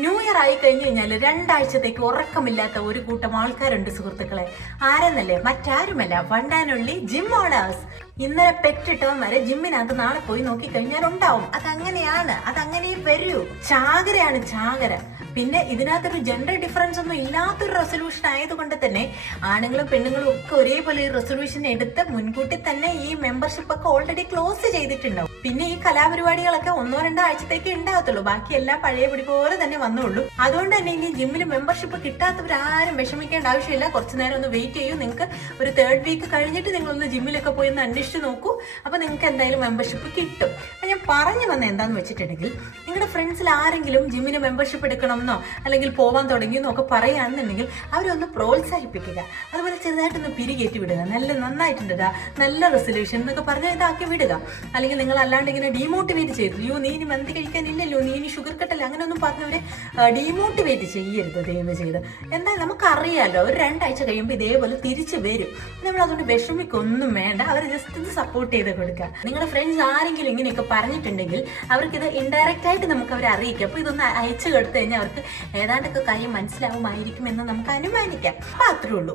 New year ആയി കഴിഞ്ഞു കഴിഞ്ഞാൽ 2 ആഴ്ചത്തേക്ക് ഉറക്കമില്ലാത്ത ഒരു കൂട്ടം ആൾക്കാരുണ്ട് സുഹൃത്തുക്കളെ. ആരെന്നല്ലേ, മറ്റാരുമല്ല, one and only gym owners. ഇന്നലെ പെറ്റിട്ടവൻ വരെ ജിമ്മിനകത്ത് നാളെ പോയി നോക്കി കഴിഞ്ഞാൽ ഉണ്ടാവും. അതങ്ങനെയാണ്, അതങ്ങനെ വരൂ. ചാകരയാണ് ചാകര. പിന്നെ ഇതിനകത്തൊരു ജെൻഡർ ഡിഫറൻസ് ഒന്നും ഇല്ലാത്തൊരു റെസൊല്യൂഷൻ ആയതുകൊണ്ട് തന്നെ ആണുങ്ങളും പെണ്ണുങ്ങളും ഒക്കെ ഒരേപോലെ ഈ റെസൊല്യൂഷൻ എടുത്ത് മുൻകൂട്ടി തന്നെ ഈ മെമ്പർഷിപ്പ് ഒക്കെ ഓൾറെഡി ക്ലോസ് ചെയ്തിട്ടുണ്ടാവും. പിന്നെ ഈ കലാപരിപാടികളൊക്കെ 1-2 ആഴ്ചത്തേക്ക് ഉണ്ടാകത്തുള്ളൂ. ബാക്കി എല്ലാം പഴയപടി പോലെ തന്നെ വന്നുള്ളൂ. അതുകൊണ്ട് തന്നെ ഇനി ജിമ്മിൽ മെമ്പർഷിപ്പ് കിട്ടാത്തവരാരും വിഷമിക്കേണ്ട ആവശ്യമില്ല. കുറച്ചു നേരം ഒന്ന് വെയിറ്റ് ചെയ്യൂ. നിങ്ങൾക്ക് ഒരു 3rd വീക്ക് കഴിഞ്ഞിട്ട് നിങ്ങളൊന്ന് ജിമ്മിലൊക്കെ പോയി ഒന്ന് അന്വേഷിച്ച് നോക്കൂ. അപ്പൊ നിങ്ങൾക്ക് എന്തായാലും മെമ്പർഷിപ്പ് കിട്ടും. ഞാൻ പറഞ്ഞു വന്ന എന്താന്ന് വെച്ചിട്ടുണ്ടെങ്കിൽ, നിങ്ങളുടെ ഫ്രണ്ട്സിൽ ആരെങ്കിലും ജിമ്മിന് മെമ്പർഷിപ്പ് എടുക്കണം അല്ലെങ്കിൽ പോവാൻ തുടങ്ങിയെന്നോ ഒക്കെ പറയുകയാണെന്നുണ്ടെങ്കിൽ അവരൊന്ന് പ്രോത്സാഹിപ്പിക്കുക. അതുപോലെ ചെറുതായിട്ടൊന്ന് പിരികേറ്റി വിടുക. നന്നായിട്ടുണ്ടാ, നല്ല റെസൊല്യൂഷൻ എന്നൊക്കെ പറഞ്ഞാൽ ഇതാക്കി വിടുക. അല്ലെങ്കിൽ നിങ്ങൾ അല്ലാണ്ട് ഇങ്ങനെ ഡീമോട്ടിവേറ്റ് ചെയ്തു, അയ്യോ നീ ഇനി മന്തി കഴിക്കാനില്ലല്ലോ, നീ ഇനി ഷുഗർ കട്ടല്ല, അങ്ങനെയൊന്നും പറഞ്ഞവരെ ഡീമോട്ടിവേറ്റ് ചെയ്യരുത് ദയവ് ചെയ്ത്. എന്തായാലും നമുക്കറിയാലോ അവർ 2 ആഴ്ച കഴിയുമ്പോൾ ഇതേപോലെ തിരിച്ചു വരും. നമ്മൾ അതുകൊണ്ട് വിഷമിക്കൊന്നും വേണ്ട. അവരെ ജസ്റ്റ് ഒന്ന് സപ്പോർട്ട് ചെയ്ത് കൊടുക്കുക. നിങ്ങളുടെ ഫ്രണ്ട്സ് ആരെങ്കിലും ഇങ്ങനെയൊക്കെ പറഞ്ഞിട്ടുണ്ടെങ്കിൽ അവർക്കിത് ഇൻഡയറക്റ്റ് ആയിട്ട് നമുക്ക് അവരെ അറിയിക്കാം. അപ്പോൾ ഇതൊന്ന് അയച്ചു കൊടുത്തു കഴിഞ്ഞാൽ അവർക്ക് ഏതാണ്ടൊക്കെ കാര്യം മനസ്സിലാവുമായിരിക്കും എന്ന് നമുക്ക് അനുമാനിക്കാം. അപ്പൊ അത്രേ ഉള്ളൂ.